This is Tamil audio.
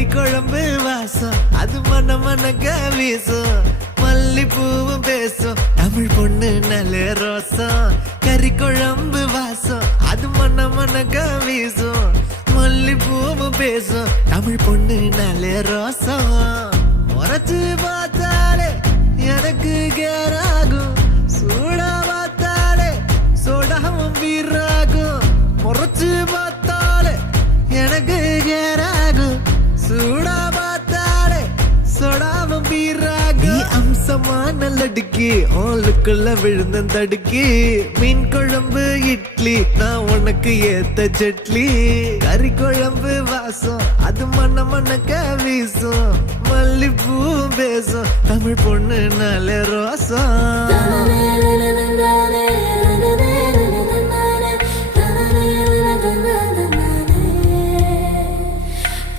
கறி குழம்பு வாசம் அது மன மனக்க வீசும் மல்லிப்பூவும் பேசும் தமிழ் பொண்ணு நல்ல ரோசம் கறி குழம்பு வாசம் அது மன மனக்க வீசும் மல்லிப்பூவும் பேசும் தமிழ் பொண்ணு நல்ல ரோசம் முறைச்சு பார்த்தாலே எனக்கு கேராகும் சூடா பார்த்தாலே சோடாவும் வீராகும் முறைச்சு பார்த்தாலே எனக்கு கேராகும் சூடா பார்த்தாலே சோடாவும் வீராகும் அம்சமான லடுக்கி ஆளுக்குள்ள விழுந்த தடுக்கி மீன் குழம்பு இட்லி நான் உனக்கு ஏத்த சட்லி கறி குழம்பு வாசம் அது மன மனக்க வீசும் மல்லிப்பூ பேசும் தமிழ் பொண்ணு நல்ல ரோசம்